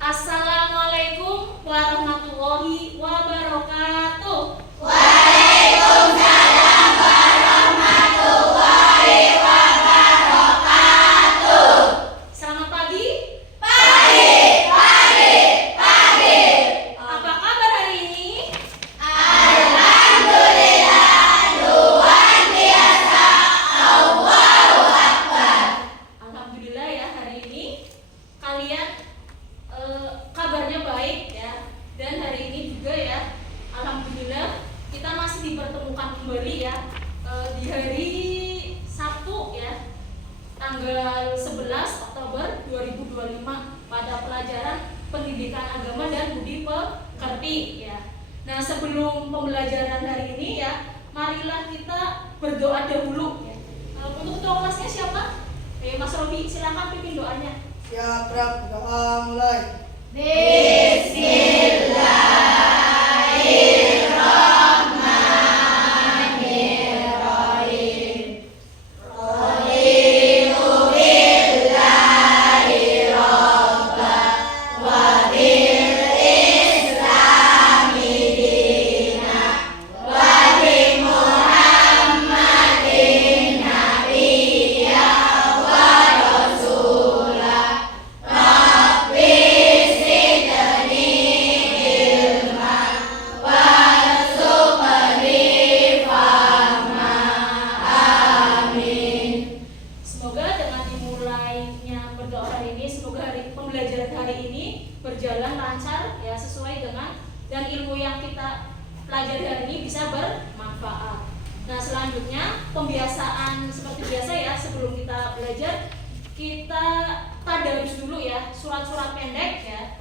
Assalamualaikum warahmatullahi wabarakatuh. Waalaikumsalam warahmatullahi wabarakatuh. Selamat pagi. Pagi. Apa kabar hari ini? Alhamdulillah, luar biasa. Allahu Akbar. Alhamdulillah ya, hari ini kalian kabarnya baik ya. Dan hari ini juga ya, alhamdulillah kita masih dipertemukan kembali ya di hari Sabtu ya, tanggal 11 Oktober 2025 pada pelajaran Pendidikan Agama dan Budi Pekerti ya. Nah, sebelum pembelajaran hari ini ya, marilah kita berdoa dahulu ya. Untuk ketua kelasnya siapa? Mas Robi, silakan pimpin doanya. Siap, Rab, doa mulai. Bismillahirrahmanirrahim. Raditu billahi rabban wa bil islami dinan wa bi Muhammadin nabiyyan wa rasulah. Rabbi zidni ilman warzuqni fahma. Amin. Semoga dengan dimulainya berdoa hari ini, semoga pembelajaran hari ini berjalan lancar ya, sesuai dengan dan ilmu yang kita pelajari hari ini bisa bermanfaat. Nah, selanjutnya pembiasaan seperti biasa ya, sebelum kita belajar kita tadarus dulu ya, surat-surat pendek ya.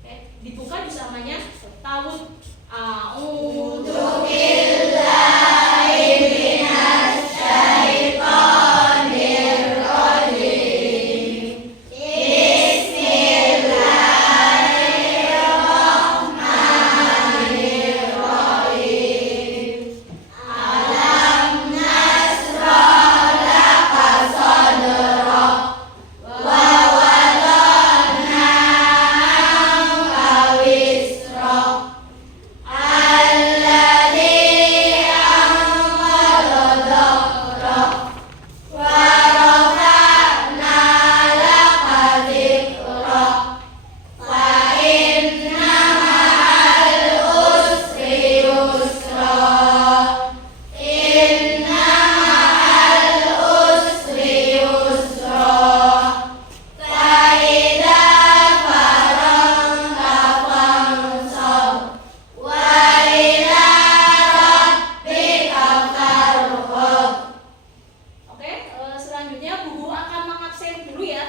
Oke, dibuka bersamanya. Ta'awudz. A'udzu Billahi minasyaitonir rajim. Bismillahirrahmanirrahim. Alam nashrah laka sadrak wa wada'na anka wisrak alladzi anqadha dhahrak wa rafa'na laka dzikrak fa inna ma'al usri yusra inna ma'al usri yusra fa idza faragta fansab wa ila rabbika farghab. Oke, selanjutnya Bu Guru akan mengabsen dulu ya.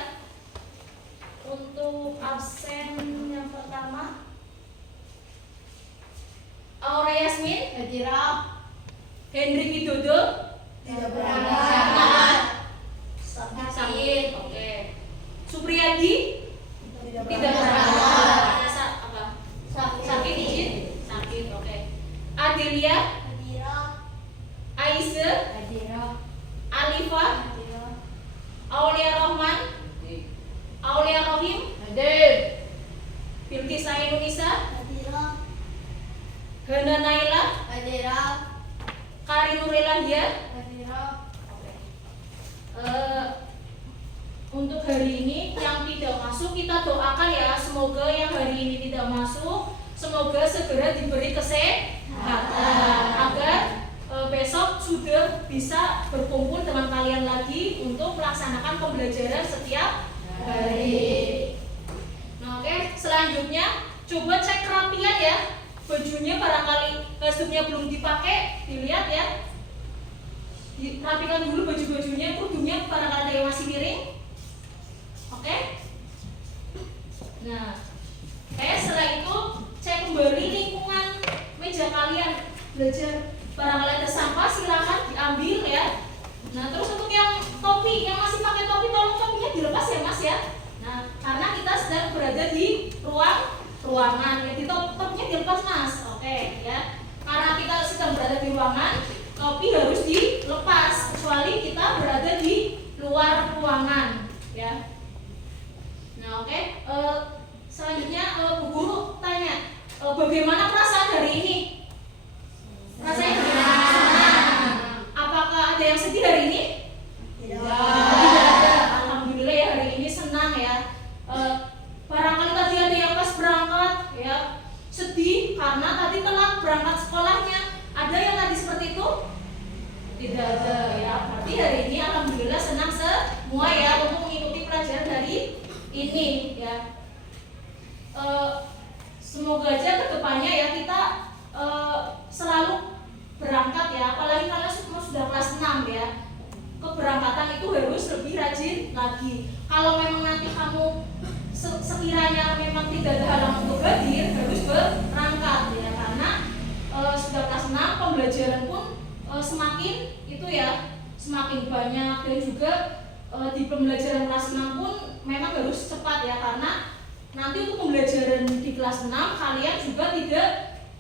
Untuk absen yang pertama, Aura Yasmin, Hadirah. Hendrik Widodo, Tidak Berangkat. Sakit, oke. Supriyadi, Tidak tidak berangkat. Apa? Sakit izin? Sakit, oke. Adelia, Aisyah, Alifa, Aulia Rohman, Aulia Rohim, Bilqis Ainunisa, Hana Naila, Karinurelahia. Oke. Untuk hari ini yang tidak masuk kita doakan ya, semoga yang hari ini tidak masuk semoga segera diberi kesehatan agar besok sudah bisa berkumpul dengan kalian lagi untuk melaksanakan pembelajaran setiap hari. Nah, oke, selanjutnya coba cek kerapian ya. Bajunya barangkali kostumnya belum dipakai, dilihat ya. Dirapikan dulu baju-bajunya, kerudungnya barangkali ada yang masih miring. Oke? Nah, setelah itu cek kembali lingkungan meja kalian belajar. Barangkali ada sampah silakan diambil ya. Nah, terus untuk yang topi, yang masih pakai topi tolong topinya dilepas ya Mas ya. Nah, karena kita sedang berada di ruangan ya, di topinya dilepas Mas. Oke ya. Karena kita sedang berada di ruangan, topi harus dilepas kecuali kita berada di luar ruangan ya. Nah, oke. Selanjutnya Bu Guru tanya, bagaimana perasaan hari ini? Rasanya senang. Apakah ada yang sedih hari ini? Tidak. Tidak ada. Alhamdulillah ya, hari ini senang ya. Barangkali tadi ada yang pas berangkat ya sedih karena tadi telat berangkat sekolahnya. Ada yang tadi seperti itu? Tidak ada ya. Berarti hari ini alhamdulillah senang semua ya untuk mengikuti pelajaran hari ini ya. Semoga aja kedepannya ya kita selalu berangkat ya, apalagi kalian semua sudah kelas 6 ya. Keberangkatan itu harus lebih rajin lagi. Kalau memang nanti kamu sekiranya memang tidak ada halangan untuk hadir, harus berangkat ya, karena sudah kelas 6 pembelajaran pun semakin itu ya, semakin banyak. Dan juga di pembelajaran kelas 6 pun memang harus cepat ya, karena nanti untuk pembelajaran di kelas 6 kalian juga tidak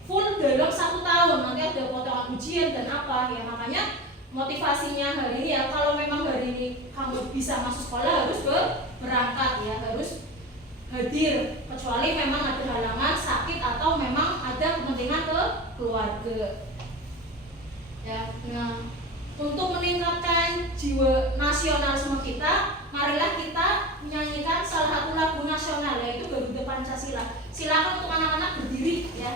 full dalam 1 tahun, nanti ada potongan ujian dan apa ya. Makanya motivasinya hari ini ya, kalau memang hari ini kamu bisa masuk sekolah harus berangkat ya, harus hadir, kecuali memang ada halangan sakit atau memang ada kepentingan ke keluarga ya. Nah, untuk meningkatkan jiwa nasionalisme kita, marilah kita menyanyikan salah satu lagu nasional, yaitu Garuda Pancasila. Silakan untuk anak-anak berdiri ya.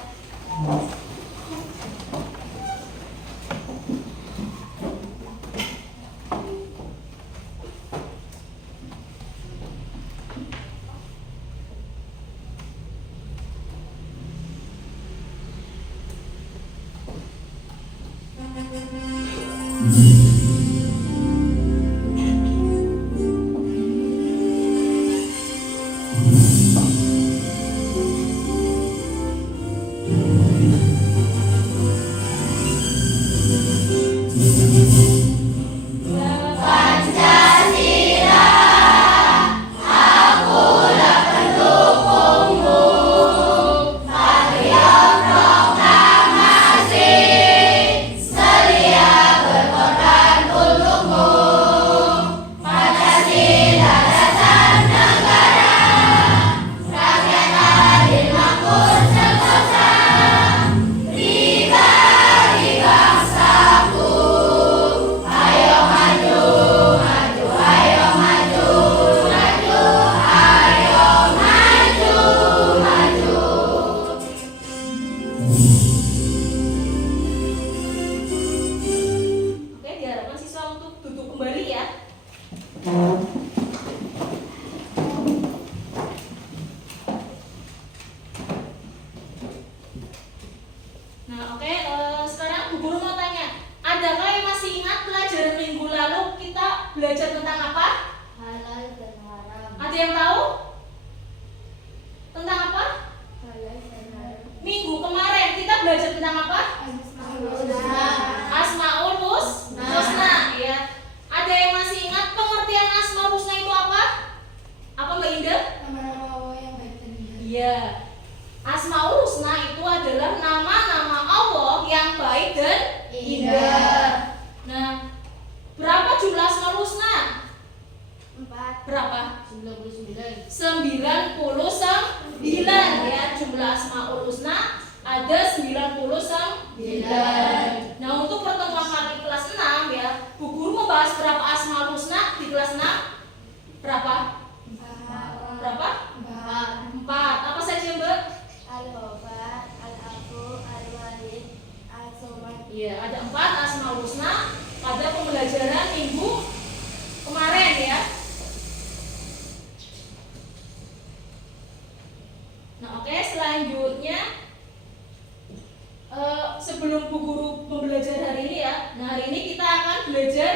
Sebelum Bu Guru pembelajaran hari ini ya, nah hari ini kita akan belajar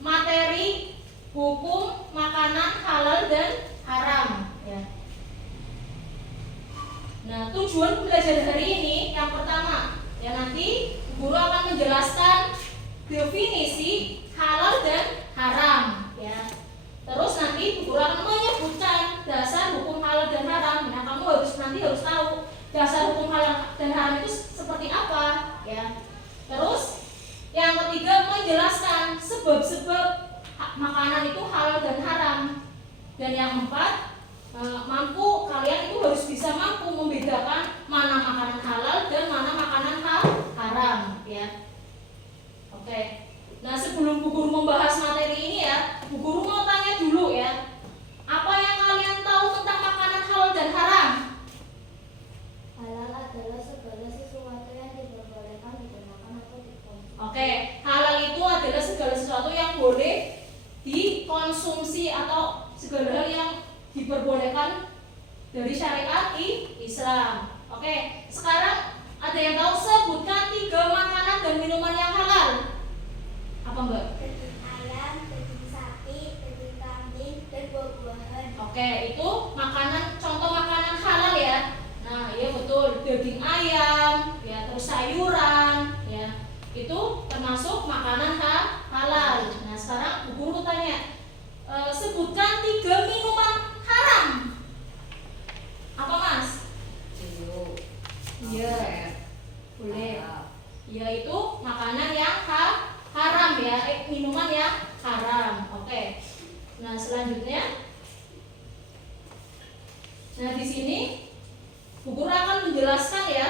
materi hukum makanan halal dan haram ya. Nah, tujuan pembelajaran hari ini yang pertama ya, nanti Bu Guru akan menjelaskan definisi halal dan haram ya. Terus nanti Bu Guru akan menyebutkan dasar hukum halal dan haram. Nah, kamu nanti harus tahu dasar hukum halal dan haram itu seperti apa ya. Terus yang ketiga, menjelaskan sebab-sebab makanan itu halal dan haram. Dan yang keempat, kalian itu harus bisa mampu membedakan mana makanan halal dan mana makanan haram ya. Oke. Nah, sebelum Bu Guru membahas materi ini ya, Bu Guru mau tanya dulu ya. Apa yang kalian tahu tentang makanan halal dan haram? Halal adalah segala sesuatu yang diperbolehkan digunakan atau dikonsumsi. Oke, halal itu adalah segala sesuatu yang boleh dikonsumsi atau segala hal yang diperbolehkan dari syariat Islam. Oke, sekarang ada yang tahu sebutkan 3 makanan dan minuman yang halal. Apa enggak? Daging ayam, daging sapi, daging kambing, dan buah-buahan. Oke, itu makanan, contoh makanan halal ya. Nah, iya betul, daging ayam, ya, terus sayuran, ya. Itu termasuk makanan halal. Nah, sekarang Bu Guru tanya, sebutkan 3 minuman haram. Apa Mas? Iya. Boleh. Ya, itu makanan yang haram ya, minuman yang haram. Oke. Nah, selanjutnya, nah di sini Bu Guru akan menjelaskan ya.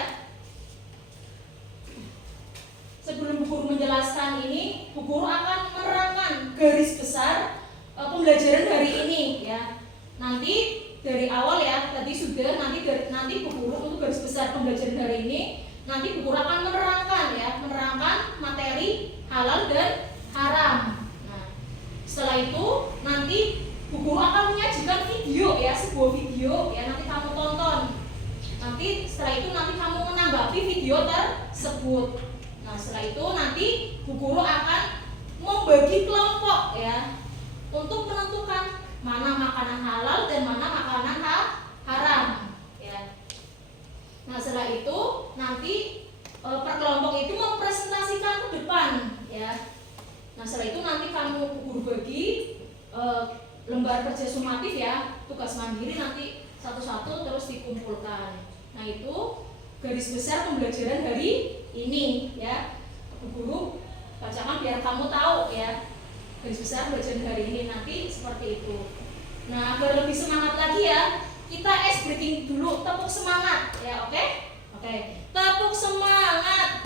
Sebelum Bu Guru menjelaskan ini, Bu Guru akan menerangkan garis besar pembelajaran hari ini ya. Nanti dari awal ya, tadi sudah, nanti Bu Guru untuk garis besar pembelajaran hari ini, nanti Bu Guru akan menerangkan materi halal dan haram. Nah, setelah itu nanti Bu Guru akan menyajikan video ya, sebuah video ya, nanti kamu tonton. Nanti setelah itu nanti kamu menanggapi video tersebut. Nah, setelah itu nanti Bu Guru akan membagi kelompok ya untuk menentukan mana makanan halal dan mana makanan haram ya. Nah, setelah itu nanti per kelompok itu mempresentasikan ke depan ya. Nah, setelah itu nanti kamu Bu Guru bagi lembar kerja sumatif ya, tugas mandiri nanti satu-satu terus dikumpulkan. Nah, itu garis besar pembelajaran hari ini ya. Bu Guru bacakan biar kamu tahu ya garis besar pembelajaran hari ini nanti seperti itu. Nah, agar lebih semangat lagi ya, kita ice breaking dulu, tepuk semangat ya, oke? Oke, tepuk semangat.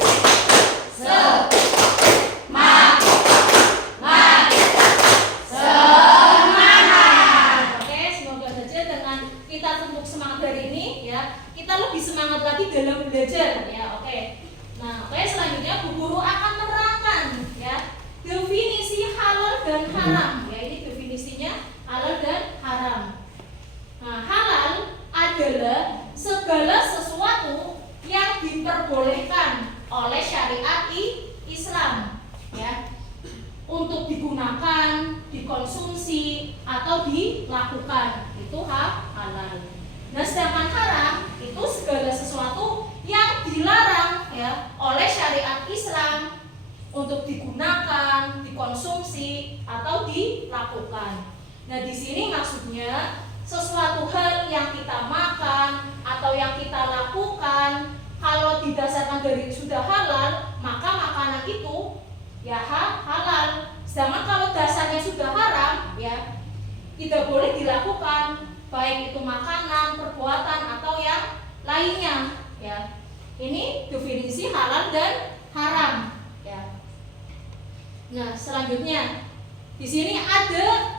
Oke, semoga saja dengan kita tepuk semangat hari ini ya, kita lebih semangat lagi dalam belajar ya, oke? Nah, oke, selanjutnya Bu Guru akan menerangkan ya definisi halal dan haram ya. Ini definisinya halal dan haram. Nah, halal adalah segala sesuatu yang diperbolehkan oleh syariat Islam ya, untuk digunakan, dikonsumsi atau dilakukan, itu halal. Nah, sedangkan haram itu segala sesuatu yang dilarang ya oleh syariat Islam untuk digunakan, dikonsumsi atau dilakukan. Nah, di sini maksudnya sesuatu hal yang kita makan atau yang kita lakukan kalau didasarkan dari sudah halal, maka makanan itu ya halal. Sedangkan kalau dasarnya sudah haram ya tidak boleh dilakukan, baik itu makanan, perbuatan atau yang lainnya ya. Ini definisi halal dan haram ya. Nah, selanjutnya di sini ada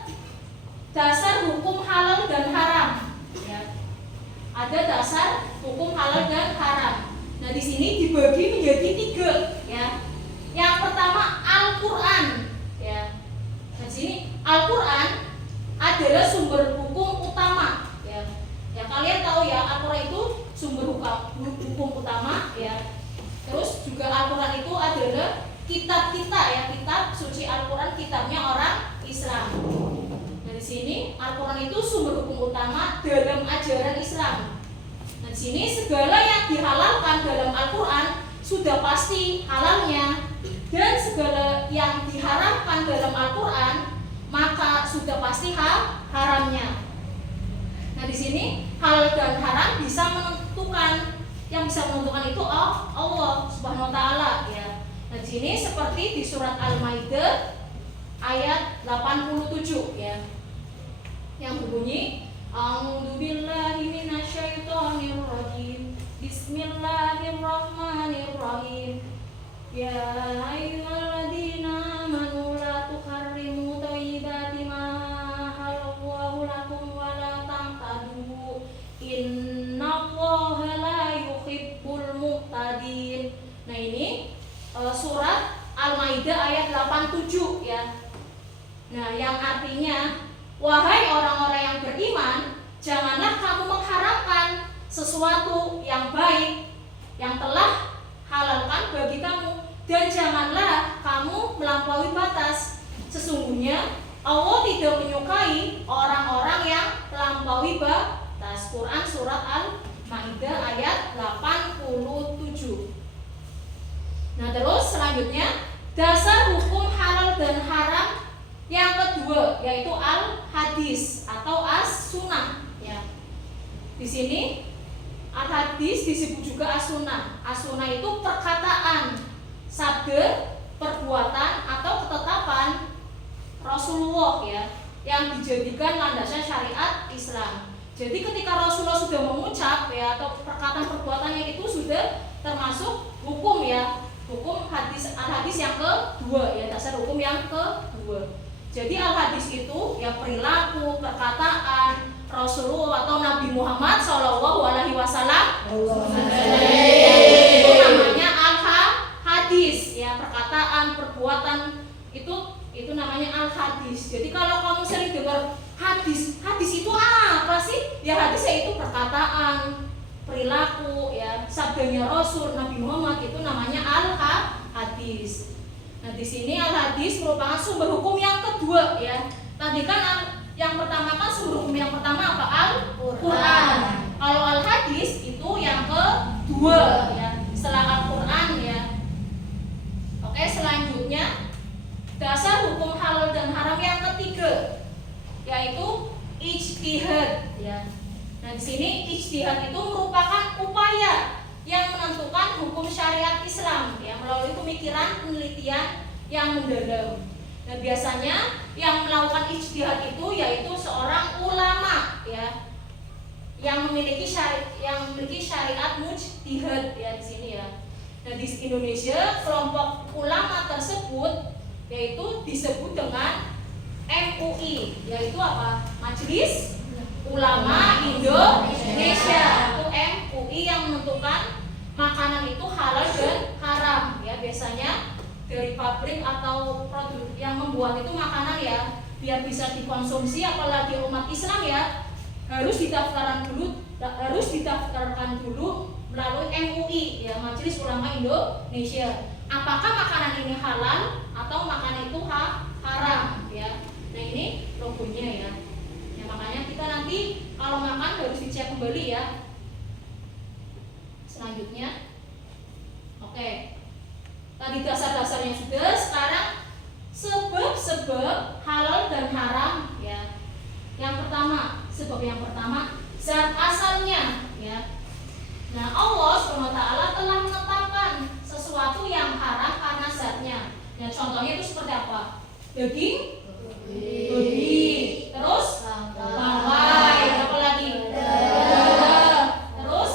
dasar hukum halal dan haram ya. Ada dasar hukum halal dan haram. Nah, di sini dibagi menjadi 3 ya. Yang pertama Al-Qur'an ya. Nah, di sini Al-Qur'an adalah sumber hukum utama ya. Ya, kalian tahu ya, Al-Qur'an itu sumber hukum utama ya. Terus juga Al-Qur'an itu adalah kitab kita ya, kitab suci Al-Qur'an, kitabnya orang Islam. Nah, di sini Al-Qur'an itu sumber hukum utama dalam ajaran Islam. Nah, di sini segala yang dihalalkan dalam Al-Qur'an sudah pasti halalnya, dan segala yang diharamkan dalam Al-Qur'an maka sudah pasti haramnya. Nah, di sini halal dan haram bisa menentukan, yang bisa menentukan itu Allah Subhanahu wa taala ya. Nah, di sini seperti di surat Al-Maidah ayat 87 ya. Yang berbunyi, A'udzu billahi minasyaitonir rajim. Bismillahirrahmanirrahim. Ya ayyuhalladzina amanu la tuharrimu thayyibati ma halallahu lakum wa la ta'tadu. Innallaha la yuhibbul mu'tadin. Nah, ini surat Al-Maidah ayat 87 ya. Nah, yang artinya, wahai orang-orang yang beriman, janganlah kamu mengharapkan sesuatu yang baik yang telah halalkan bagi kamu, dan janganlah kamu melampaui batas. Sesungguhnya Allah tidak menyukai orang-orang yang melampaui batas. Quran surat Al-Maidah ayat 87. Nah, terus selanjutnya dasar hukum halal dan haram yang kedua yaitu al-hadis atau as-sunnah ya. Di sini al-hadis disebut juga as-sunnah. As-sunnah itu perkataan, sabda, perbuatan atau ketetapan Rasulullah ya yang dijadikan landasan syariat Islam. Jadi ketika Rasulullah sudah mengucap ya atau perkataan perbuatannya itu sudah termasuk hukum ya. Hukum hadis al-hadis yang kedua ya, dasar hukum yang kedua. Jadi al-hadis itu ya perilaku, perkataan Rasulullah atau Nabi Muhammad SAW. Itu namanya al-hadis ya, perkataan, perbuatan itu namanya al-hadis. Jadi kalau kamu sering dengar hadis itu apa sih? Ya hadisnya itu perkataan, perilaku ya, sabdanya Rasul Nabi Muhammad, itu namanya al-hadis. Nah, di sini al-hadis merupakan sumber hukum yang kedua ya. Tadi kan yang pertama kan sumber hukum yang pertama apa? Al-Qur'an. Kalau al-hadis itu yang kedua ya, setelah Al-Qur'an ya. Oke, selanjutnya dasar hukum halal dan haram yang ketiga yaitu ijtihad ya. Nah, di sini ijtihad itu merupakan upaya yang menentukan hukum syariat Islam ya melalui pemikiran, penelitian yang mendalam. Dan biasanya yang melakukan ijtihad itu yaitu seorang ulama ya yang memiliki syariat mujtihad ya di sini ya. Nah, di Indonesia kelompok ulama tersebut yaitu disebut dengan MUI, yaitu apa? Majelis Ulama Indonesia atau MUI yang menentukan makanan itu halal dan haram ya. Biasanya dari pabrik atau produk yang membuat itu makanan ya biar bisa dikonsumsi, apalagi umat Islam ya harus didaftarkan dulu melalui MUI ya, Majelis Ulama Indonesia. Apakah makanan ini halal atau makanan itu haram ya. Nah, ini logonya ya. Makanya kita nanti kalau makan harus dicek kembali ya. Selanjutnya, oke. Tadi dasar-dasarnya sudah. Sekarang sebab-sebab halal dan haram ya. Yang pertama, sebab yang pertama zat asalnya ya. Nah, Allah SWT telah menetapkan sesuatu yang haram karena zatnya. Nah, contohnya itu seperti apa? Daging, babi, terus bangkai, apa lagi? Terus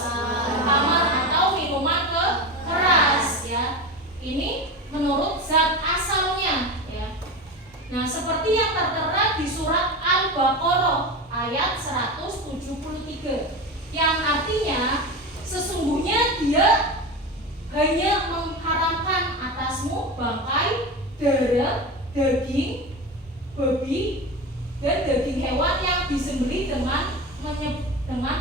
khamar atau minuman keras ya. Ini menurut zat asalnya ya. Nah, seperti yang tertera di surat Al-Baqarah ayat 173 yang artinya sesungguhnya dia hanya mengharamkan atasmu bangkai, darah, daging babi dan daging hewan yang disembelih dengan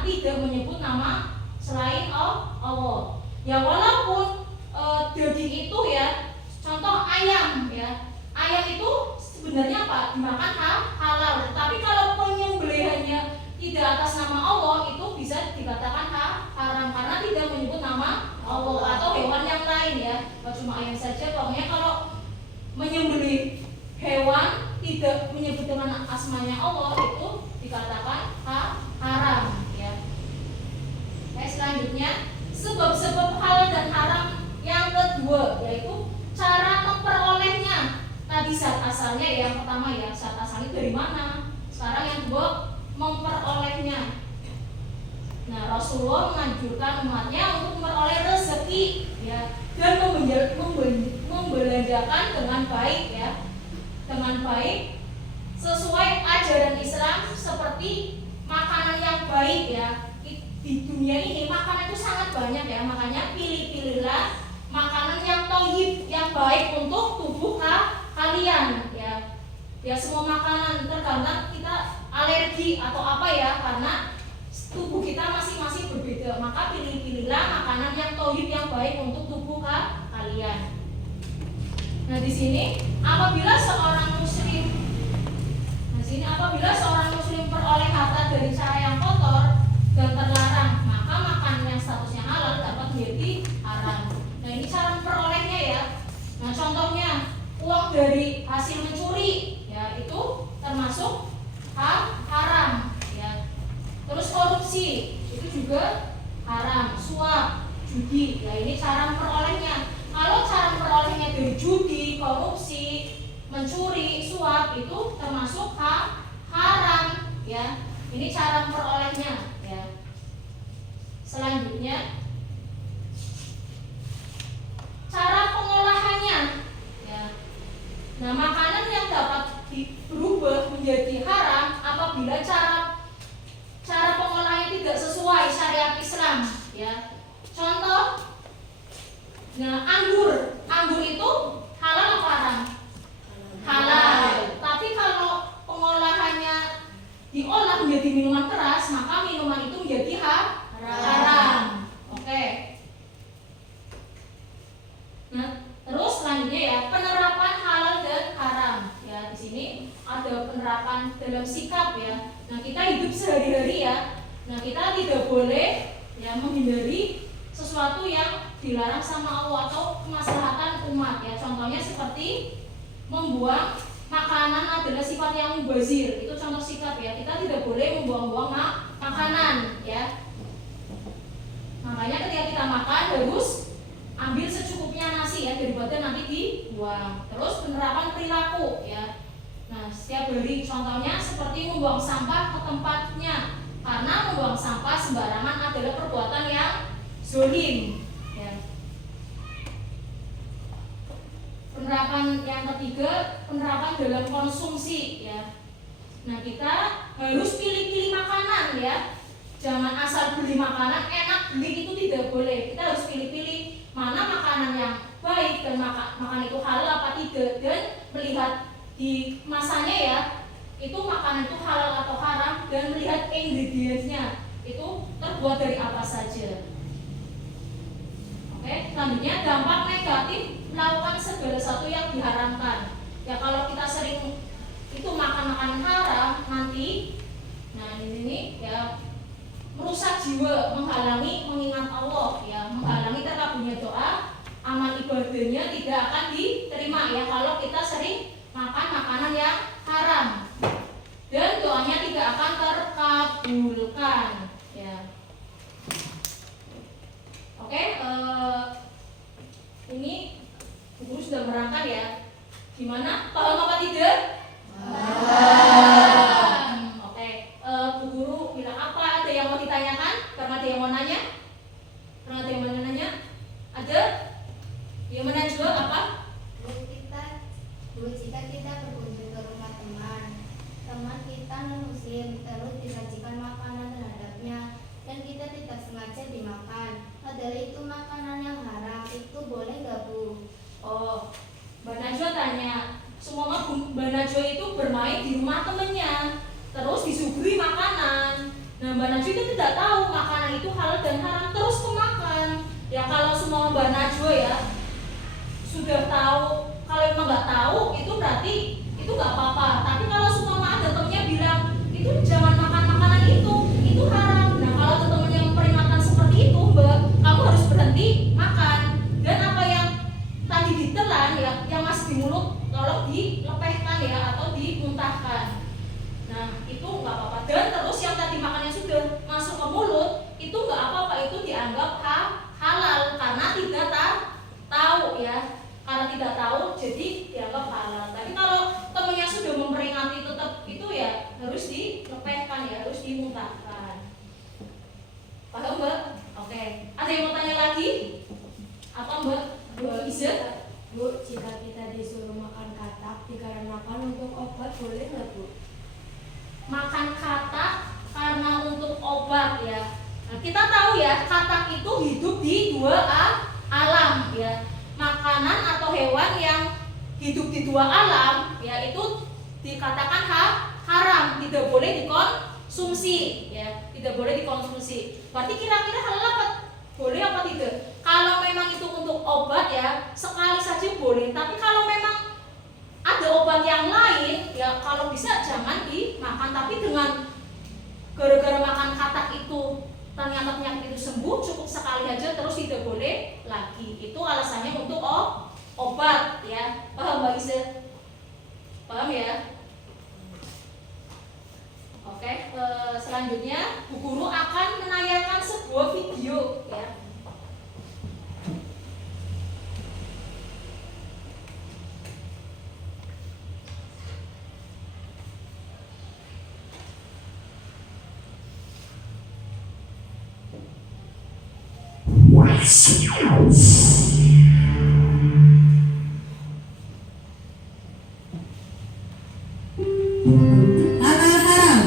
tidak menyebut nama selain Allah. Ya walaupun daging itu ya, contoh ayam ya, ayam itu sebenarnya apa? Dimakan halal. Tapi kalau penyembelihannya tidak atas nama Allah itu bisa dikatakan haram karena tidak menyebut nama Allah atau hewan yang lain ya. Bukan cuma ayam saja, pokoknya kalau menyembelih hewan tidak menyebut dengan asmanya Allah itu dikatakan haram ya. Oke, selanjutnya sebab-sebab halal dan haram yang kedua yaitu cara memperolehnya. Tadi zat asalnya ya, yang pertama ya, zat asalnya dari mana. Sekarang yang kedua memperolehnya Nah, Rasulullah menganjurkan umatnya untuk memperoleh rezeki ya, dan membelanjakan dengan baik ya. Dengan baik sesuai ajaran Islam, seperti makanan yang baik ya. Di dunia ini makanan itu sangat banyak ya, makanya pilih-pilihlah makanan yang thayyib, yang baik untuk tubuh kalian ya. Ya, semua makanan, terkadang kita alergi atau apa ya, karena tubuh kita masing-masing berbeda, maka pilih-pilihlah makanan yang thayyib, yang baik untuk tubuh kalian. Nah, di sini apabila seorang muslim peroleh harta dari cara yang kotor dan terlarang, maka makanan yang statusnya halal dapat menjadi haram. Nah, ini cara memperolehnya ya. Nah, contohnya uang dari hasil mencuri ya, itu termasuk haram ya. Terus korupsi itu juga haram, suap, judi. Ya, ini cara memperolehnya. Kalau cara memperolehnya dari judi, korupsi, mencuri, suap, itu termasuk haram ya. Ini cara memperolehnya ya. Selanjutnya cara pengolahannya ya. Nah, makanan yang dapat berubah menjadi haram apabila cara pengolahannya tidak sesuai syariat Islam ya. Contoh, nah, anggur itu halal apa haram? Halal. Tapi kalau pengolahannya diolah menjadi minuman keras, maka minuman itu menjadi haram. Oke. Nah, terus selanjutnya ya, penerapan halal dan haram. Ya, di sini ada penerapan dalam sikap ya. Nah, kita hidup sehari-hari ya. Nah, kita tidak boleh ya menghindari sesuatu yang dilarang sama Allah atau kemaslahatan umat ya. Contohnya seperti membuang makanan adalah sifat yang mubazir. Itu contoh sikap ya. Kita tidak boleh membuang-buang makanan ya. Makanya ketika kita makan harus ambil secukupnya nasi ya, daripada nanti dibuang. Terus penerapan perilaku ya. Nah, setiap hari contohnya seperti membuang sampah ke tempatnya, karena membuang sampah sembarangan adalah perbuatan yang zalim ya. Penerapan yang ketiga, penerapan dalam konsumsi ya. Nah, kita harus pilih-pilih makanan ya. Jangan asal beli makanan, enak beli itu tidak boleh. Kita harus pilih-pilih mana makanan yang baik dan makan itu halal apa tidak, dan melihat di masanya ya, itu makanan itu halal atau haram, dan melihat ingredientsnya itu terbuat dari apa saja. Oke, selanjutnya dampak negatif melakukan segala sesuatu yang diharamkan. Ya, kalau kita sering itu makan makanan haram nanti, nah ini ya merusak jiwa, menghalangi mengingat Allah ya, menghalangi terkabulnya doa, amal ibadahnya tidak akan diterima ya kalau kita sering makan makanan yang haram, dan doanya tidak akan terkabulkan ya. Oke, ini guru sudah merangkai ya. Gimana? Paham apa tidak? Oke, Bu Guru bilang apa? Ada yang mau ditanyakan? Karena ada yang mau nanya? Karena ada yang mau nanya? Ada? Yang mana juga apa? Jika kita berkunjung ke rumah teman kita non-muslim, terus disajikan makanan terhadapnya dan kita tidak sengaja dimakan, padahal itu makanan yang haram, itu boleh nggak, Bu? Oh, Mbak Najwa tanya, semua Mbak Najwa itu bermain di rumah temennya, terus disuguhi makanan. Nah, Mbak Najwa itu tidak tahu makanan itu halal dan haram, terus kemakan. Ya, kalau semua Mbak Najwa ya sudah tahu, kalau emang nggak tahu itu berarti itu nggak apa-apa. Tapi kalau semua ada temennya bilang itu jangan makan makanan itu haram. Nah, kalau ada temen yang memperingatkan seperti itu, Mbak, kamu harus berhenti makan. Dan apa yang tadi ditelan ya, yang masih di mulut, tolong dilepehkan ya atau dimuntahkan. Nah, itu nggak apa-apa. Dan terus yang tadi makannya sudah masuk ke mulut, itu nggak apa-apa, itu dianggap halal karena tidak tahu ya. Karena tidak tahu jadi dianggap halal. Tapi kalau temennya sudah memperingati tetap itu ya harus dilepehkan ya, harus dimuntahkan. boleh nggak Bu? Makan katak karena untuk obat ya. Nah, kita tahu ya, katak itu hidup di dua alam ya. Makanan atau hewan yang hidup di dua alam ya itu dikatakan haram, tidak boleh dikonsumsi ya, tidak boleh dikonsumsi. Berarti kira-kira halal apa? Boleh apa tidak? Kalau memang itu untuk obat ya, sekali saja boleh. Tapi kalau memang ada obat yang lain ya, kalau bisa jangan dimakan. Tapi dengan gara-gara makan katak itu ternyata penyakit itu sembuh, cukup sekali aja terus tidak boleh lagi. Itu alasannya untuk obat ya. Paham Mbak Isa? Paham ya? Oke, selanjutnya Bu Guru akan menayangkan sebuah video ya. Halal haram.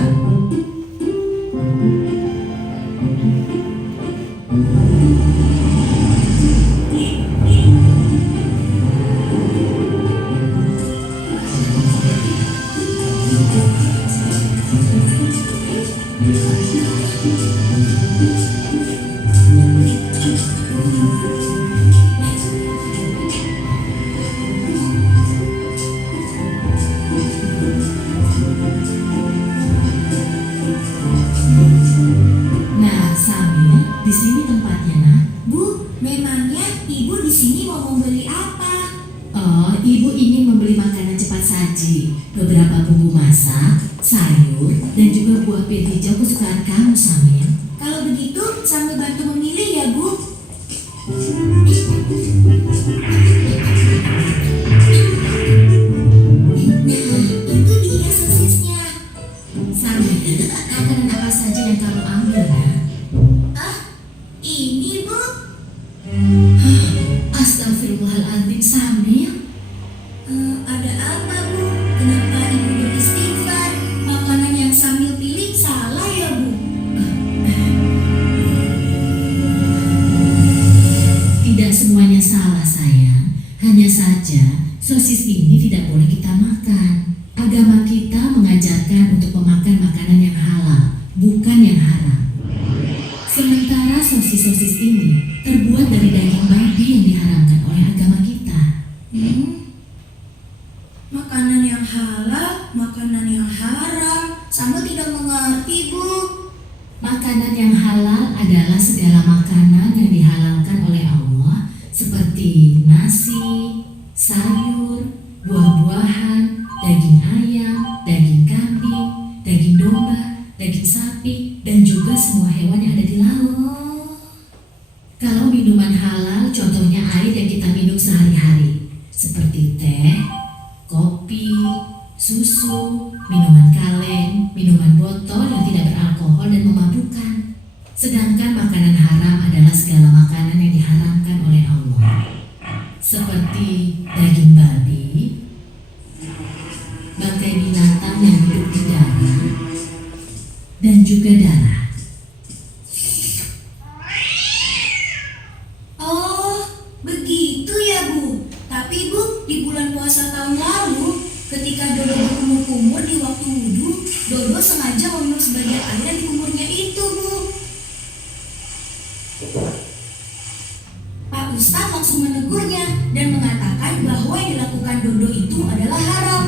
Nah, Samir, di sini tempatnya, Nak. Bu, memangnya ibu di sini mau membeli apa? Oh, ibu ingin membeli makanan cepat saji, beberapa bumbu masak, sayur, dan juga buah pir hijau kesukaan kamu, Samir. Kalau begitu, sambil bantu memilih ya, Bu. Nah, itu dia sosisnya. Samir, makanan apa saja yang kamu ambil, Nak? Ah, ini, Bu. Astagfirullahaladzim, Samir. Ada apa, Bu? Kenapa ibu beristighfar? Makanan yang sambil pilih salah ya, Bu? Tidak semuanya salah, sayang. Hanya saja, sosis ini tidak boleh kita makan. Agama kita mengajarkan untuk memakan makanan yang halal, bukan yang haram. Sementara sosis-sosis ini terbuat dari daging babi yang diharamkan oleh agama kita. Makanan yang halal, makanan yang haram. Sama tidak mengerti, Bu. Makanan yang halal adalah segala makanan yang dihalalkan oleh Allah, seperti nasi, sayur, buah-buahan, daging ayam, daging kambing, daging domba, daging sapi, dan juga semua hewan yang ada di laut. Kalau minuman halal, contohnya air yang kita minum sehari-hari, seperti teh, kopi, susu, minuman kaleng, minuman botol yang tidak beralkohol dan memabukkan. Sedangkan makanan haram adalah segala makanan yang diharamkan oleh Allah, seperti daging babi, bangkai binatang yang hidup di darat, dan juga darah. Oh, begitu ya, Bu. Tapi, Bu, di bulan puasa tahun lalu, ketika Dodo berkumur-kumur di waktu wudhu, Dodo sengaja meminum sebagian air yang di kumurnya itu, Bu. Pak Ustadz langsung menegurnya dan mengatakan bahwa yang dilakukan Dodo itu adalah haram.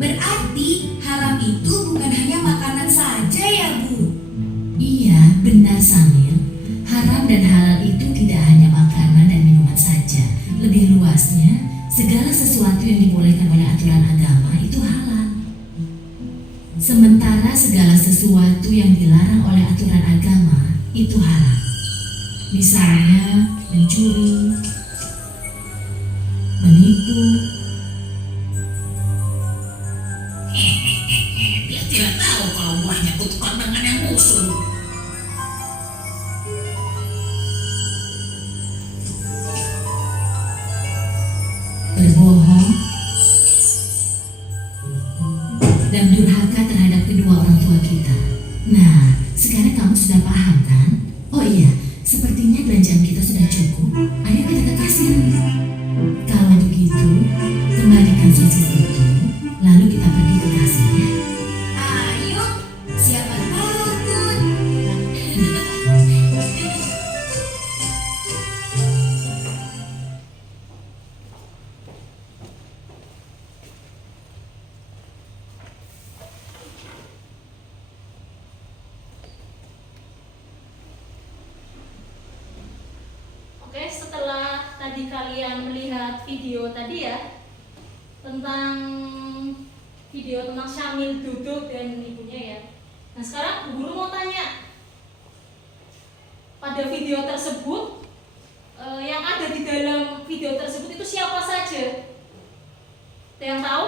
Berarti haram itu bukan hanya makanan saja ya, Bu? Iya, benar Samir. Haram dan halal itu tidak hanya makanan dan minuman saja. Lebih luasnya, segala sesuatu yang dibolehkan oleh aturan agama itu halal. Sementara segala sesuatu yang dilarang oleh aturan agama itu haram. Misalnya mencuri, menipu. Dia tidak tahu kalau buahnya kutukan dengan yang musuh. Berbohong, dan durhaka terhadap kedua orang tua kita. Nah, sekarang kamu sudah paham kan? Oh iya, sepertinya belanjaan kita sudah cukup. Ayo kita ke kasir. Kalau begitu, kembalikan sosis itu, lalu kita pergi ke kasir ya. Ayo, siapa takut? Oke, setelah tadi kalian melihat video tadi ya, tentang video tentang Syamil, Dodo dan ibunya ya. Nah sekarang Bu Guru mau tanya, pada video tersebut yang ada di dalam video tersebut itu siapa saja? Ada yang tahu?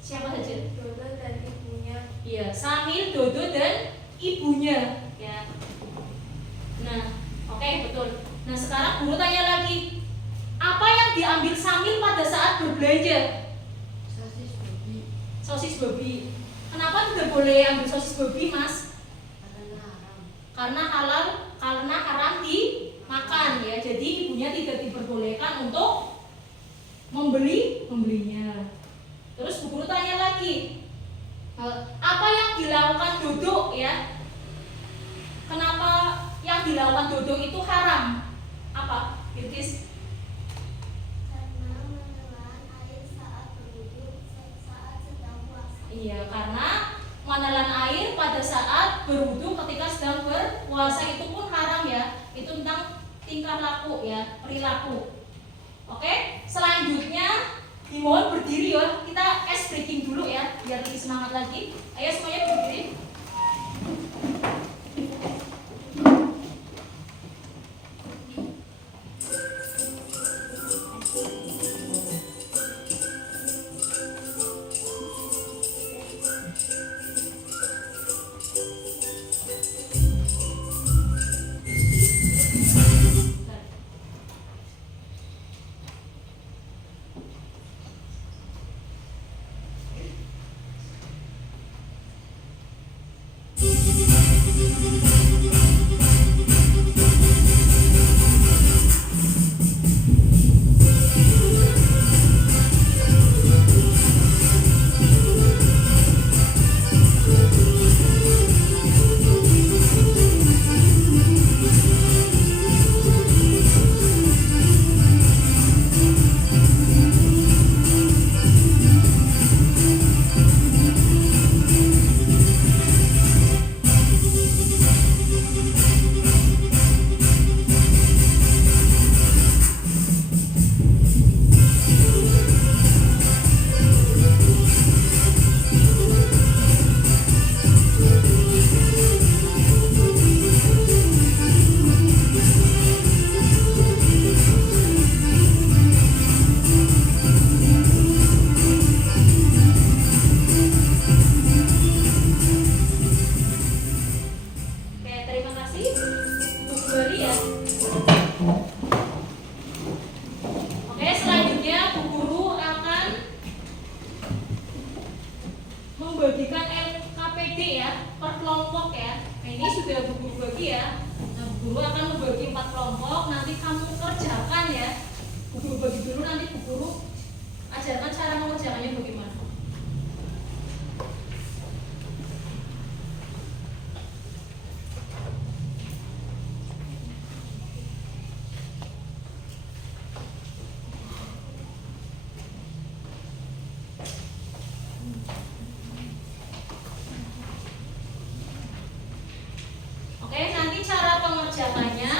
Siapa saja? Dodo dan ibunya. Iya, Syamil, Dodo dan ibunya ya. Nah, oke, betul. Nah, sekarang Guru tanya lagi. Apa yang diambil Syamil pada saat berbelanja? Sosis babi. Sosis babi. Kenapa tidak boleh ambil sosis babi, Mas? Karena haram. Karena haram dimakan ya. Jadi ibunya tidak diperbolehkan untuk membelinya. Terus Bu Guru tanya lagi. Apa yang dilakukan Dodo ya? Kenapa yang dilakukan Dodo itu haram? Apa? Bilqis? Karena menelan air saat berwudu saat sedang puasa. Iya, karena menelan air pada saat berwudu ketika sedang berpuasa itu pun haram ya. Itu tentang tingkah laku ya, perilaku. Oke, selanjutnya dimohon berdiri ya. Kita ice breaking dulu ya, biar lebih semangat lagi. Ayo semuanya berdiri. Oke, terima kasih Bu Guru ya. Oke, selanjutnya Bu Guru akan membagikan LKPD ya, per kelompok ya. Nah, ini sudah Bu Guru bagi ya. Nah, Bu Guru akan membagi 4 kelompok, nanti kamu kerjakan ya. Bu Guru bagi dulu, nanti Bu Guru ajarkan cara mengerjakannya bagaimana. Oke, nanti cara pengerjakannya,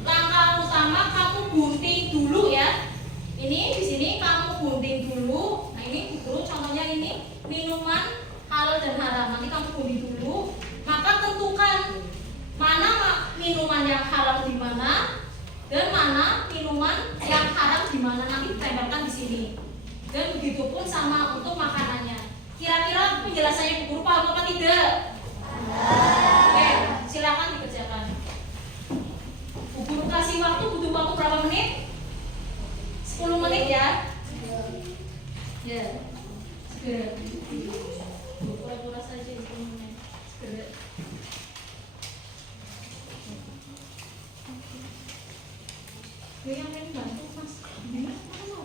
langkah utama kamu gunting dulu ya. Ini di sini kamu gunting dulu. Nah, ini Bu Guru contohnya ini minuman halal dan haram. Nanti kamu gunting dulu. Maka tentukan mana minuman yang halal di mana dan mana minuman yang haram di mana, nanti ditempelkan di sini. Dan begitu pun sama untuk makanannya. Kira-kira penjelasannya Bu Guru paham apa tidak? Oke, silakan dikerjakan. Bu Guru kasih waktu, butuh waktu berapa menit? 10 menit ya. Ya. segera. Pura-pura saja instrumennya segera. Gue yang pengen bantu mas. Gimana mau?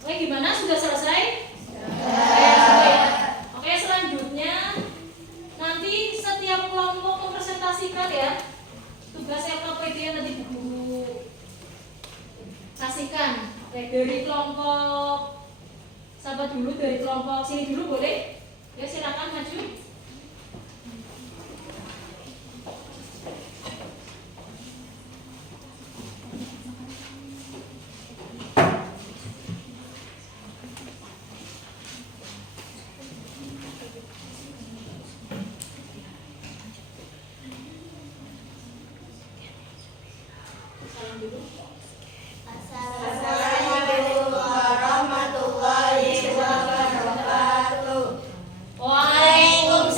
Oke, gimana? Sudah selesai? Oke, selanjutnya nanti setiap kelompok mempresentasikan ya tugas LKPD yang nanti guru kasihkan. Oke, dari kelompok sahabat dulu, dari kelompok sini dulu boleh? Ya, silakan maju. Salam dulu. Assalamualaikum warahmatullahi wabarakatuh. Waalaikumsalam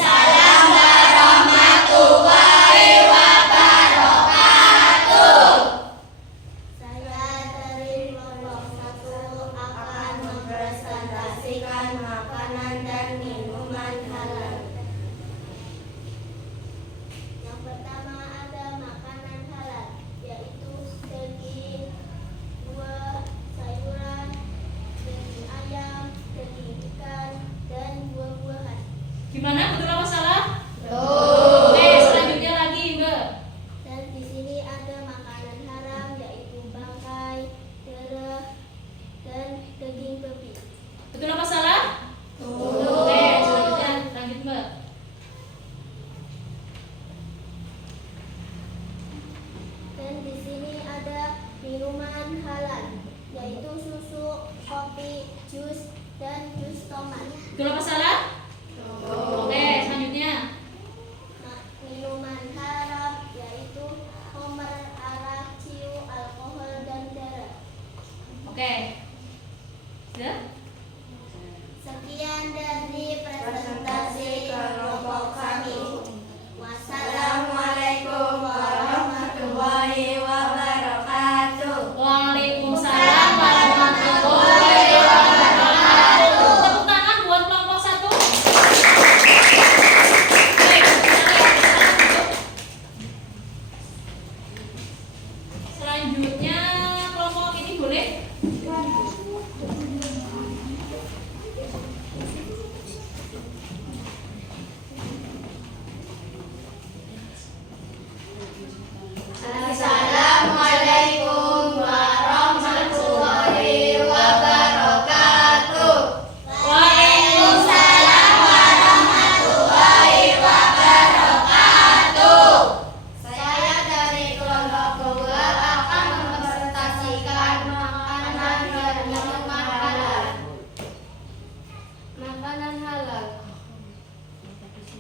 halal.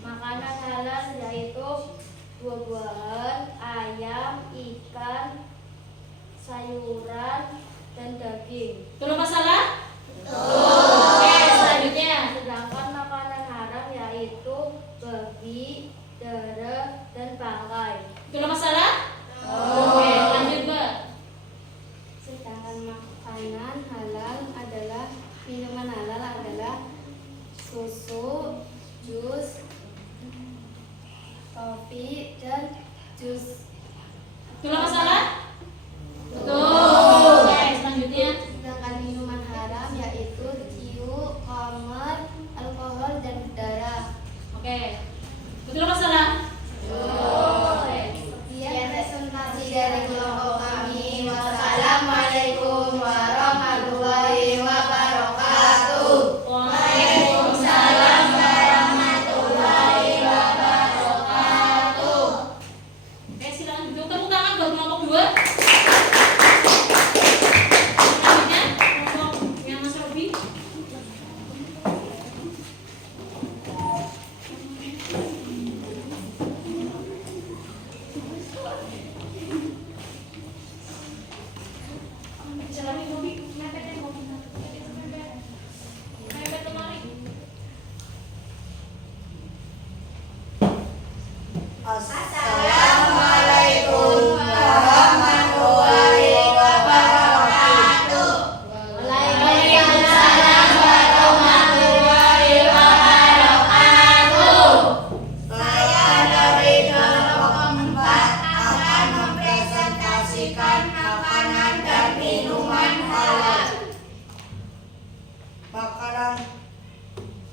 Makanan halal yaitu buah-buahan, ayam, ikan, sayuran, dan daging. Betul apa salah? Oke, selanjutnya. Sedangkan makanan haram yaitu babi, dara, dan bangkai. Betul apa salah? Oke, lanjut Mbak. Sedangkan makanan halal adalah minuman halal adalah susu, jus, kopi, dan jus. Betul apa salah? Betul. Oke, selanjutnya. Sedangkan minuman haram yaitu ciu, khamar, alkohol, dan darah. Oke. Betul apa salah? Oke. Sekian presentasi dari kelompok kami. Wassalamualaikum warahmatullahi wabarakatuh. Waalaikumsalam warahmatullahi wabarakatuh. Oke, silakan duduk. Tepuk tangan buat kelompok 2. Selanjutnya, kelompoknya Mas Robi. Silakan Robi. Mepet Robi. Mepet kemari. Assalamualaikum warahmatullahi wabarakatuh. Waalaikumsalam warahmatullahi wabarakatuh. Saya dari kelompok 4 akan mempresentasikan makanan dan minuman halal. Makanan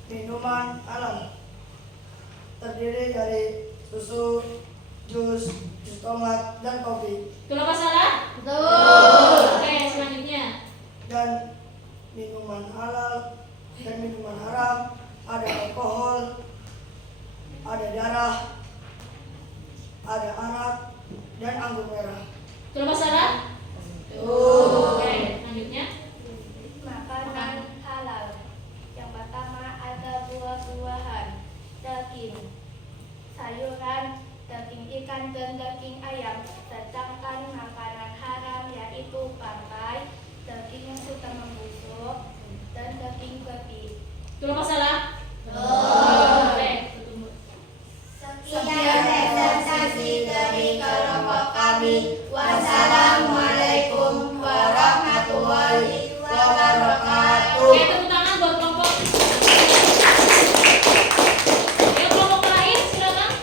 minuman halal terdiri dari susu, jus tomat, dan kopi. Betul apa salah? Betul. Oke, selanjutnya. Dan minuman halal dan minuman haram ada alkohol, ada darah, ada arak, dan anggur merah. Betul apa salah? Oke, selanjutnya. Makanan halal. Yang pertama ada buah-buahan, daging, sayuran, daging ikan, dan daging ayam. Sedangkan makanan haram yaitu bangkai, daging yang sudah membusuk, dan daging babi. Betul apa salah? Oke, betul. Sekian presentasi dari kelompok kami. Wassalamualaikum warahmatullahi wabarakatuh. Oke, tepuk tangan buat kelompok. Ya, kelompok terakhir silakan.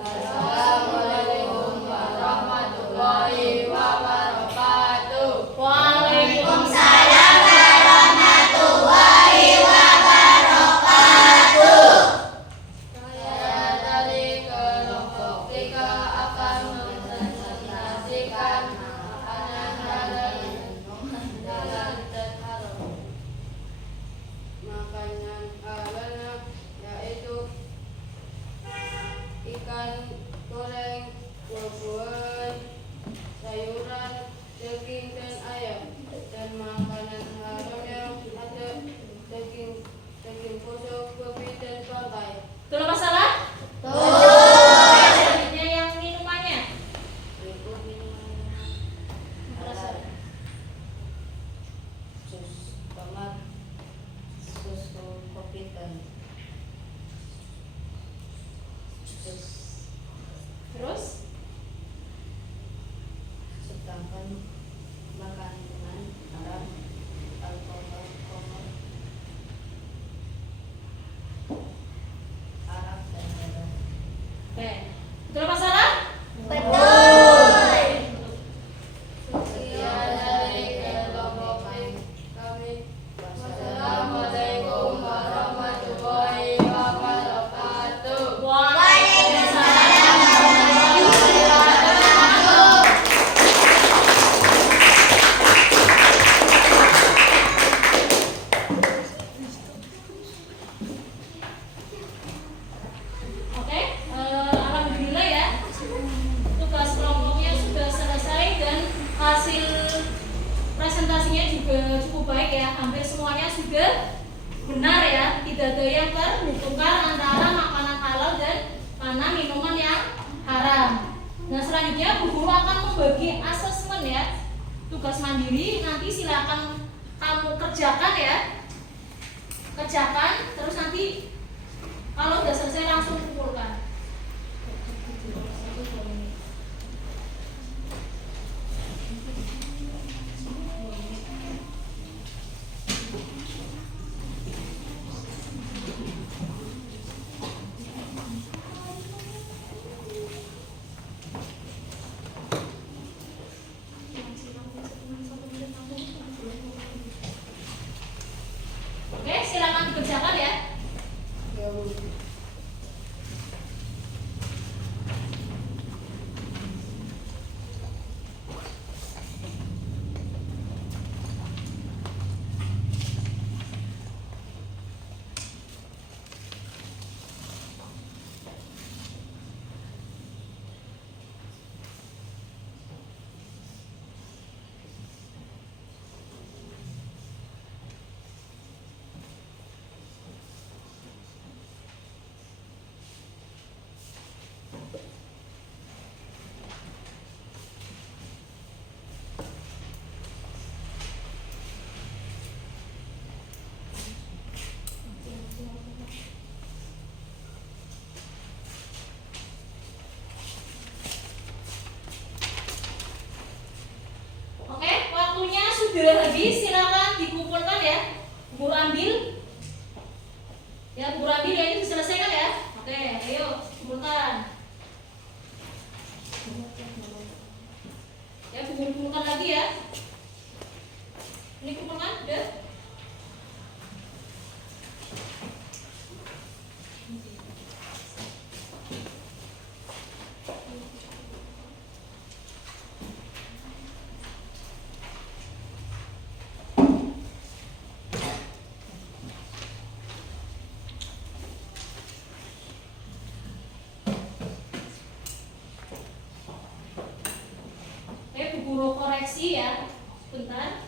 Assalamualaikum warahmatullahi wabarakatuh. Waalaikumsalam. warahmatullahi wabarakatuh. Saya dari kelompok 3 akan mempresentasikan makanan halal dan haram. Makanan halal yaitu ikan goreng, buah-buahan, sayuran, daging, dan ayam. Dan makanan haramnya ada daging busuk, babi, dan bangkai. Betul apa salah? Betul. Selanjutnya yang minumannya. Berikut minuman halal. Jus tomat, susu kopi, dan jus. Terus? Sedangkan makanan haram alkohol, khamar, arak, dan darah. Oke. Betul apa salah? Sekian dari kelompok kami. Wassalamualaikum warahmatullahi wabarakatuh. Waalaikumsalam. Oke, alhamdulillah ya, tugas kelompoknya sudah selesai dan hasil presentasinya juga cukup baik ya. Hampir semuanya sudah benar ya, tidak ada yang tertukar antara makanan halal dan mana minuman yang haram. Nah, selanjutnya Bu Guru akan membagi asesmen ya, tugas mandiri. Nanti silakan kamu kerjakan ya, kerjakan terus nanti kalau udah selesai langsung kumpulkan. Oke, silakan dikerjakan ya. Ya, Bu. Oke, waktunya sudah habis, silakan dikumpulkan ya. Guru ambil. Ya, guru ambil ya, ini diselesaikan ya. Oke, ayo kumpulkan. Ya, guru kumpulkan lagi ya. Ini kumpulkan, udah. Bu Guru koreksi ya, bentar.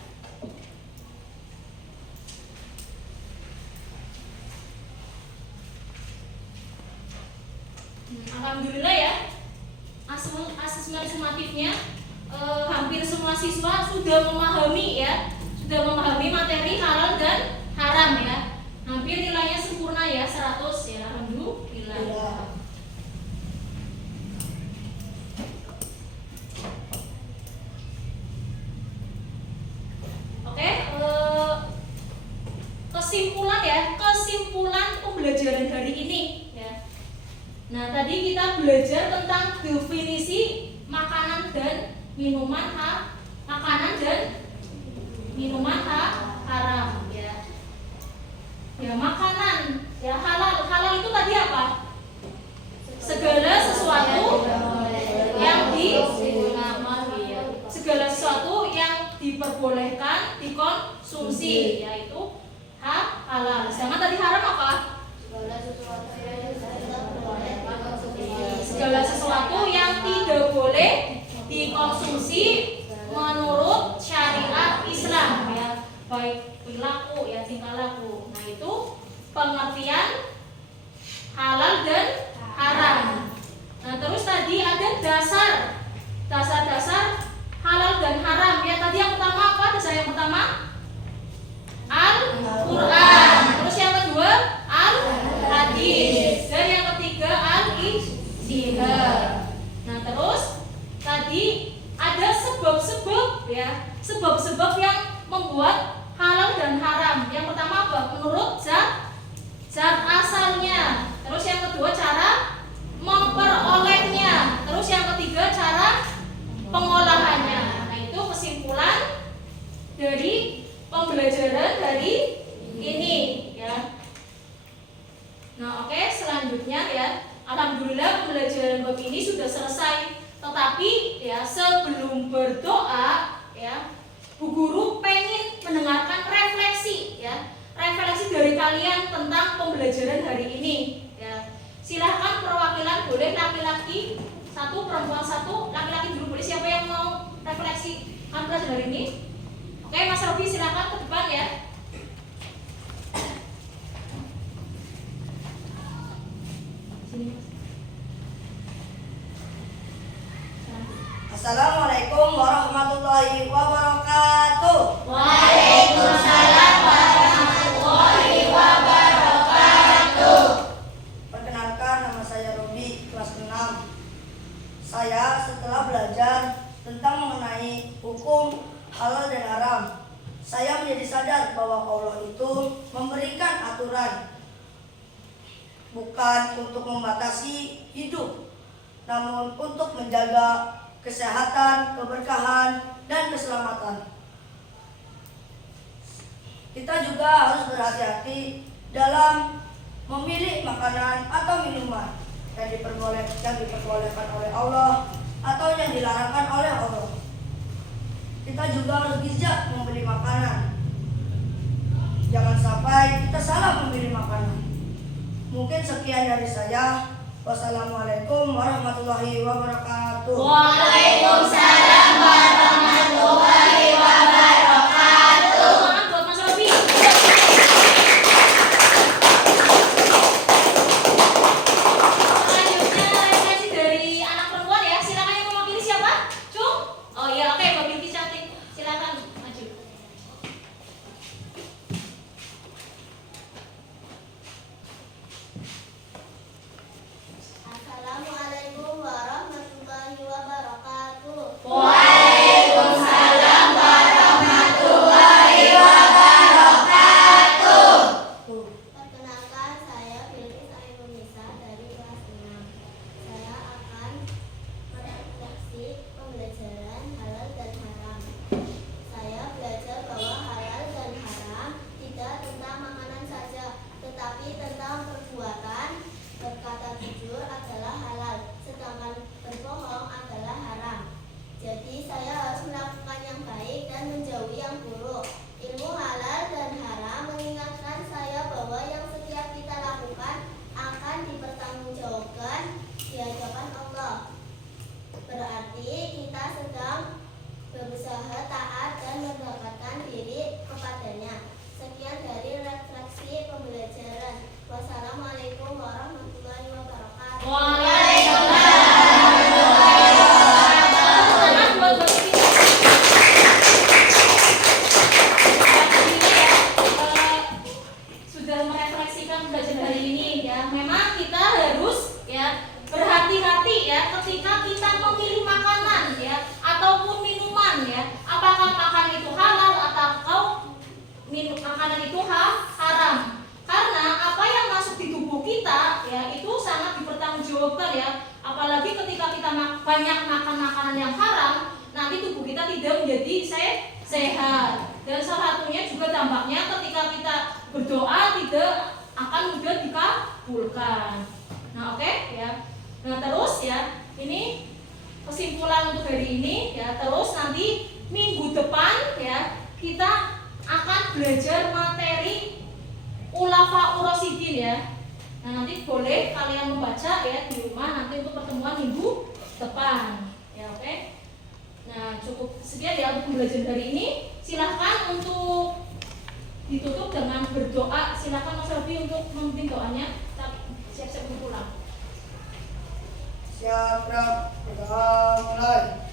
Alhamdulillah ya, asesmen sumatifnya hampir semua siswa sudah memahami ya, sudah memahami materi halal dan haram ya. Hampir nilainya sempurna ya, 100 ya, alhamdulillah. Ya. Oke, kesimpulan ya, kesimpulan pembelajaran hari ini ya. Nah, tadi kita belajar tentang definisi makanan dan minuman makanan dan minuman haram ya. Ya, makanan ya, halal itu tadi apa? Segala sesuatu yang segala sesuatu yang diperbolehkan dikonsumsi, yaitu halal. Sedangkan tadi haram apa? Segala sesuatu yang tidak boleh dikonsumsi menurut syariat Islam ya, baik perilaku ya, tingkah laku. Nah, itu pengertian halal dan haram. Nah, terus tadi ada dasar-dasar halal dan haram ya. Tadi yang pertama apa? Dasar yang pertama Al-Quran. Terus yang kedua Al-Hadis. Dan yang ketiga Al-Ijtihad. Nah, terus tadi ada sebab-sebab ya, sebab-sebab yang membuat halal dan haram. Yang pertama apa? Menurut zat asalnya. Terus yang kedua cara memperolehnya. Terus yang ketiga cara pengolahannya. Nah, itu kesimpulan dari pembelajaran hari ini ya. Nah, oke, selanjutnya ya, alhamdulillah pembelajaran bab ini sudah selesai. Tetapi ya, sebelum berdoa ya, Bu Guru pengen mendengarkan refleksi ya, refleksi dari kalian tentang pembelajaran pembelajaran hari ini ya. Silahkan perwakilan boleh laki-laki satu, perempuan satu, laki-laki dulu boleh. Siapa yang mau refleksikan pelajaran hari ini? Oke, Mas Robi silahkan ke depan ya. Sini, Mas. Assalamualaikum warahmatullahi wabarakatuh. Waalaikumsalam warahmatullahi wabarakatuh. Perkenalkan, nama saya Robi, kelas 6. Saya setelah belajar tentang mengenai hukum halal dan haram, saya menjadi sadar bahwa Allah itu memberikan aturan bukan untuk membatasi hidup, namun untuk menjaga kesehatan, keberkahan, dan keselamatan. Kita juga harus berhati-hati dalam memilih makanan atau minuman yang diperbolehkan oleh Allah atau yang dilarangkan oleh Allah. Kita juga harus bijak membeli makanan. Jangan sampai kita salah memilih makanan. Mungkin sekian dari saya. Wassalamualaikum warahmatullahi wabarakatuh. Waalaikumsalam warahmatullahi wabarakatuh. Semangat buat Mas Robi. Selanjutnya refleksi dari anak perempuan ya. Silakan yang mewakili siapa? Cung? Oh iya, oke, Mbak Binti cantik. Silakan maju. Assalamualaikum warahmatullahi wabarakatuh. Waalaikumsalam warahmatullahi wabarakatuh. Perkenalkan, saya Bilqis Ainunisa dari kelas 6. Saya akan merefleksi pembelajaran halal dan haram. Saya belajar bahwa halal dan haram tidak tentang makanan saja, tetapi tentang perbuatan. Berkata jujur adalah halal, sedangkan berbohong adalah haram. Jadi saya harus melakukan yang baik dan menjauhi yang buruk. Ilmu halal dan haram mengingatkan saya bahwa yang setiap kita lakukan akan dipertanggungjawabkan di hadapan Allah. Berarti kita sedang berusaha taat dan mendekatkan diri kepadanya. Sekian dari refleksi pembelajaran. Wassalamualaikum warahmatullahi wabarakatuh. Waalaikumsalam warahmatullahi wabarakatuh. Semangat buat Mbak Binti. Sudah merefleksikan pembelajaran hari ini ya. Memang kita harus ya berhati-hati ya ketika kita memilih makanan ya ataupun minuman ya. Apakah makanan itu halal atau makanan itu haram? Karena apa yang masuk di tubuh kita ya itu sangat dipertanggungjawabkan ya. Apalagi ketika kita banyak makan makanan yang haram, nanti tubuh kita tidak menjadi sehat. Dan salah satunya juga dampaknya ketika kita berdoa tidak akan mudah dikabulkan. Nah, oke ya. Nah, terus ya, ini kesimpulan untuk hari ini ya. Terus nanti minggu depan ya kita akan belajar materi Ulafa Urasidin ya. Nah, nanti boleh kalian membaca ya di rumah nanti untuk pertemuan minggu depan. Ya, oke. Nah, cukup sekian ya untuk pembelajaran hari ini. Silahkan untuk ditutup dengan berdoa. Silahkan Mas Robi untuk memimpin doanya. Kita siap-siap untuk pulang. Siap, berdoa mulai.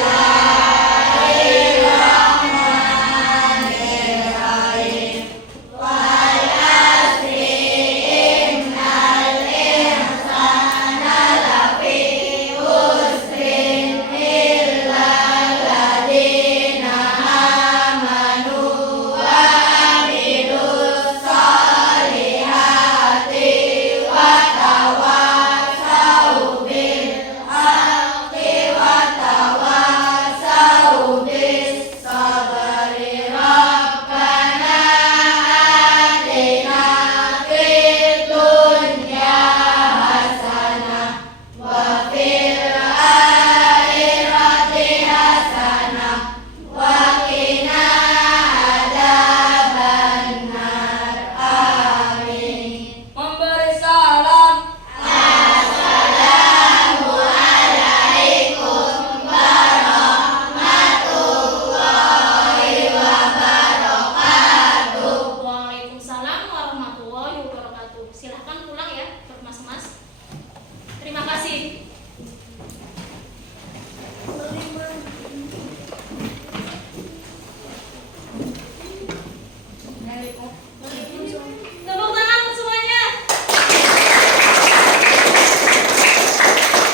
Wa mas-mas